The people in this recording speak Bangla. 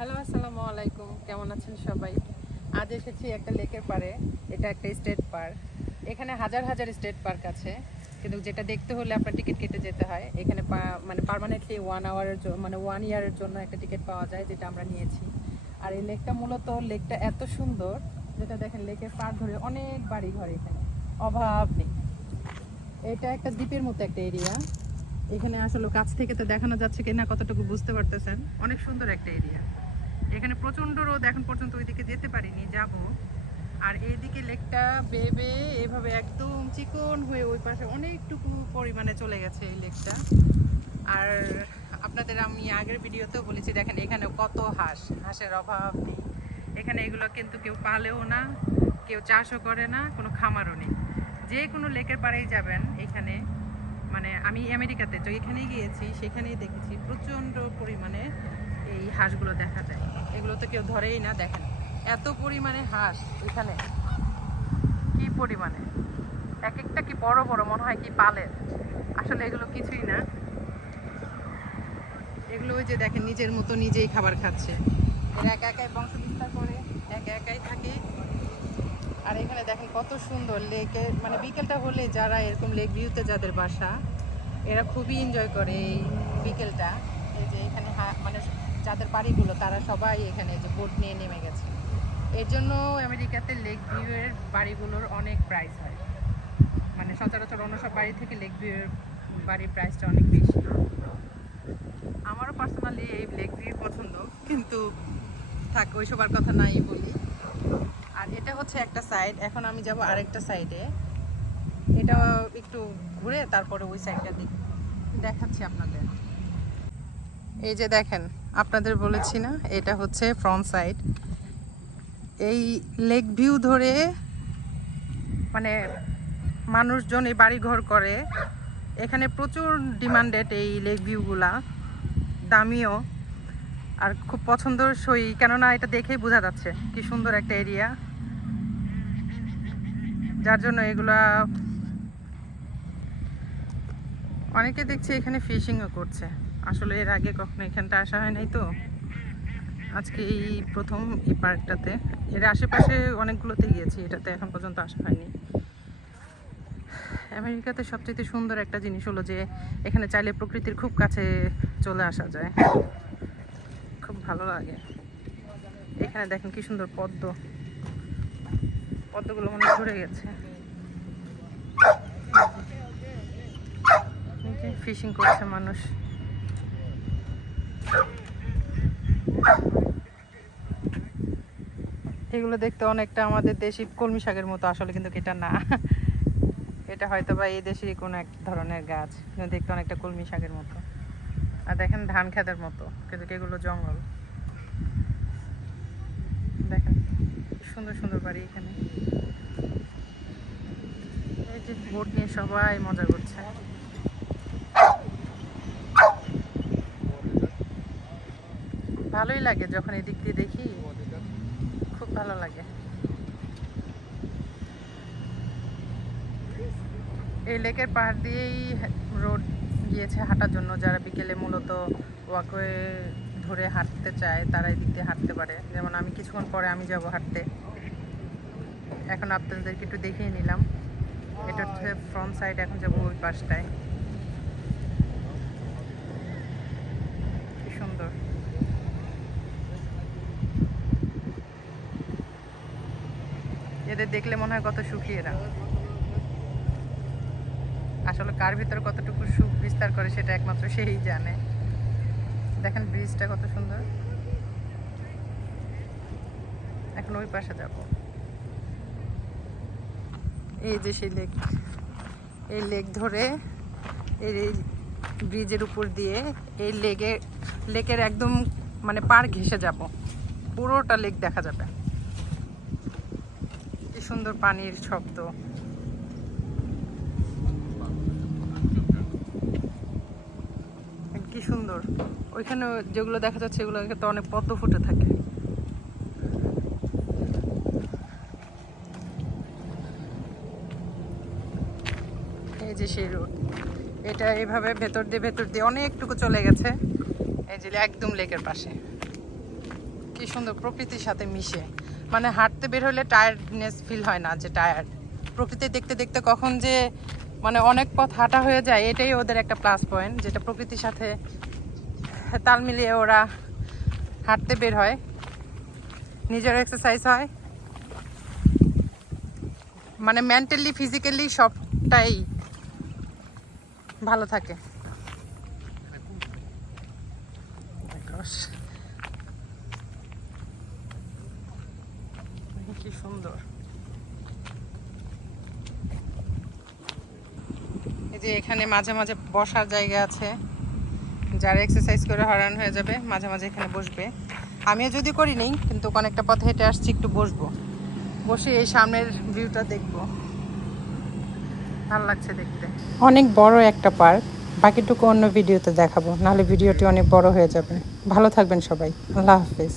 হ্যালো, আসসালামু আলাইকুম। কেমন আছেন সবাই? আজ এসেছি একটা লেকের পাড়ে। এটা একটা স্টেট পার্ক। এখানে হাজার হাজার স্টেট পার্ক আছে, কিন্তু যেটা দেখতে হলে আপনার টিকিট কেটে যেতে হয়। এখানে মানে পার্মানেন্টলি 1 আওয়ারের জন্য, মানে 1 ইয়ারের জন্য একটা টিকিট পাওয়া যায়, যেটা আমরা নিয়েছি। আর এই লেকটা এত সুন্দর, যেটা দেখেন লেকের পাড় ধরে অনেক বাড়ি ঘর, এখানে অভাব নেই। এটা একটা দ্বীপের মতো একটা এরিয়া। এখানে আসলে কাছ থেকে তো দেখানো যাচ্ছে কিনা কতটুকু বুঝতে পারতেছেন। অনেক সুন্দর একটা এরিয়া। এখানে প্রচন্ড রোদ, এখন পর্যন্ত ওইদিকে যেতে পারিনি, যাব। আর এইদিকে লেকটা বেয়ে বেয়ে এভাবে একদম চিকন হয়ে ওই পাশে অনেকটুকু পরিমাণে চলে গেছে এই লেকটা। আর আপনাদের আমি আগের ভিডিওতেও বলেছি, দেখেন এখানে কত হাঁসের অভাব নেই। এখানে এগুলো কিন্তু কেউ পালেও না, কেউ চাষও করে না, কোনো খামারও নেই। যে কোনো লেকের পাড়েই যাবেন এখানে, মানে আমি আমেরিকাতে যেখানেই গিয়েছি সেখানেই দেখেছি প্রচণ্ড পরিমাণে এই হাঁসগুলো দেখা যায়। এগুলো তো কেউ ধরেই না। দেখেন এত পরিমাণে হাঁস এখানে, কি পরিমাণে, এক একটা কি বড় বড়, মনে হয় কি পালের। আসলে এগুলো কিছুই না। এগুলো ওই যে দেখেন নিজের মতো নিজেই খাবার খাচ্ছে। এরা একা একাই বংশ বিস্তার করে, একা একাই থাকে। আর এখানে দেখেন কত সুন্দর লেকে, মানে বিকেলটা হলে যারা এরকম লেক ভিউতে যাদের বাসা, এরা খুবই এনজয় করে এই বিকেলটা। এই যে এখানে মানে যাদের বাড়িগুলো, তারা সবাই এখানে যে বোট নিয়ে নেমে গেছে। এর জন্য আমেরিকাতে লেক ভিউয়ের বাড়িগুলোর অনেক প্রাইস হয়, মানে সচরাচর অন্য সব বাড়ি থেকে লেক ভিউয়ের বাড়ির প্রাইসটা অনেক বেশি। আমারও পার্সোনালি এই লেক ভিউ পছন্দ, কিন্তু থাক ওই সবার কথা নাই বলি। আর এটা হচ্ছে একটা সাইড, এখন আমি যাব আরেকটা সাইডে। এটা একটু ঘুরে তারপরে ওই সাইডটা দেখাচ্ছি আপনাদের। এই যে দেখেন, আপনাদের বলেছি না, এটা হচ্ছে ফ্রন্ট সাইড। এই লেক ভিউ ধরে মানে মানুষজন এই বাড়ি ঘর করে। এখানে প্রচুর ডিমান্ডেড এই লেক ভিউগুলা, দামিও, আর খুব পছন্দসই। কেননা এটা দেখেই বোঝা যাচ্ছে কি সুন্দর একটা এরিয়া, যার জন্য এগুলা অনেকে দেখছি এখানে ফিশিংও করছে। আসলে এর আগে কখনো এখানটা আসা হয় নাই, তো আজকে এই প্রথম এই পার্কটাতে। এর আশেপাশে অনেকগুলোতে গিয়েছি, এটাতে এখন পর্যন্ত আসা হয়নি। আমেরিকাতে সবচেয়ে সুন্দর একটা জিনিস হলো যে এখানে চাইলে প্রকৃতির খুব কাছে চলে আসা যায়, খুব ভালো লাগে। এখানে দেখেন কি সুন্দর পদ্মগুলো মনে ঝরে গেছে। ফিশিং করছে মানুষ। এগুলো দেখতে অনেকটা আমাদের দেশি কলমি শাকের মতো, আসলে কিন্তু এটা না। এটা হয়তো বা এই দেশেরই কোনো এক ধরনের গাছ, কিন্তু দেখতে অনেকটা কলমি শাকের মতো। আর দেখেন ধান খেতের মতো, কিন্তু এগুলো জঙ্গল। দেখেন সুন্দর সুন্দর বাড়ি এখানে। এই যে বোট নিয়ে সবাই মজা করছে। ভালোই লাগে যখন এদিক দিয়ে দেখি, খুব ভালো লাগে। এই লেকের পাড় দিয়েই রোড গিয়েছে হাঁটার জন্য। যারা বিকেলে মূলত ওয়াকওয়ে ধরে হাঁটতে চায়, তারা এদিক দিয়ে হাঁটতে পারে। যেমন আমি কিছুক্ষণ পরে আমি যাব হাঁটতে। এখন আপনাদেরকে একটু দেখিয়ে নিলাম। এটা হচ্ছে ফ্রন্ট সাইড, এখন যাবো ওই পাশটায়। কি সুন্দর। এদের দেখলে মনে হয় কত সুখী এরা। আসলে কার ভিতর কতটুকু সুখ বিস্তার করে সেটা একমাত্র সেই জানে। দেখেন ব্রিজটা কত সুন্দর। এখন ওই পাশে যাব। এই যে সেই লেক, এই লেক ধরে এই ব্রিজের উপর দিয়ে এই লেকের একদম মানে পার ঘেঁষে যাব, পুরোটা লেক দেখা যাবে। কি সুন্দর পানির শব্দ। কি সুন্দর। ওইখানে যেগুলো দেখা যাচ্ছে এগুলো তো অনেক পদ্ম ফুটে থাকে। এই যে সেই রোড, এটা এইভাবে ভেতর দিয়ে অনেকটুকু চলে গেছে। এই যে একদম লেকের পাশে। কি সুন্দর প্রকৃতির সাথে মিশে, মানে হাঁটতে বের হলে টায়ার্ডনেস ফিল হয় না, যে টায়ার্ড। প্রকৃতি দেখতে দেখতে কখন যে মানে অনেক পথ হাঁটা হয়ে যায়, এটাই ওদের একটা প্লাস পয়েন্ট, যেটা প্রকৃতির সাথে তাল মিলিয়ে ওরা হাঁটতে বের হয়, নিজের এক্সারসাইজ হয়, মানে মেন্টালি ফিজিক্যালি সবটাই ভালো থাকে। কি সুন্দর। এই যে এখানে মাঝে মাঝে বসার জায়গা আছে, যারা এক্সারসাইজ করে হয়রান হয়ে যাবে মাঝে মাঝে এখানে বসবে। আমিও যদি করি নেই, কিন্তু অনেকটা পথে হেঁটে আসছি, একটু বসবো, বসে এই সামনের ভিউটা দেখবো, ভালো লাগছে দেখতে। অনেক বড় একটা পার্ক, বাকিটুকু অন্য ভিডিওতে দেখাবো, নাহলে ভিডিওটি অনেক বড় হয়ে যাবে। ভালো থাকবেন সবাই, আল্লাহ হাফেজ।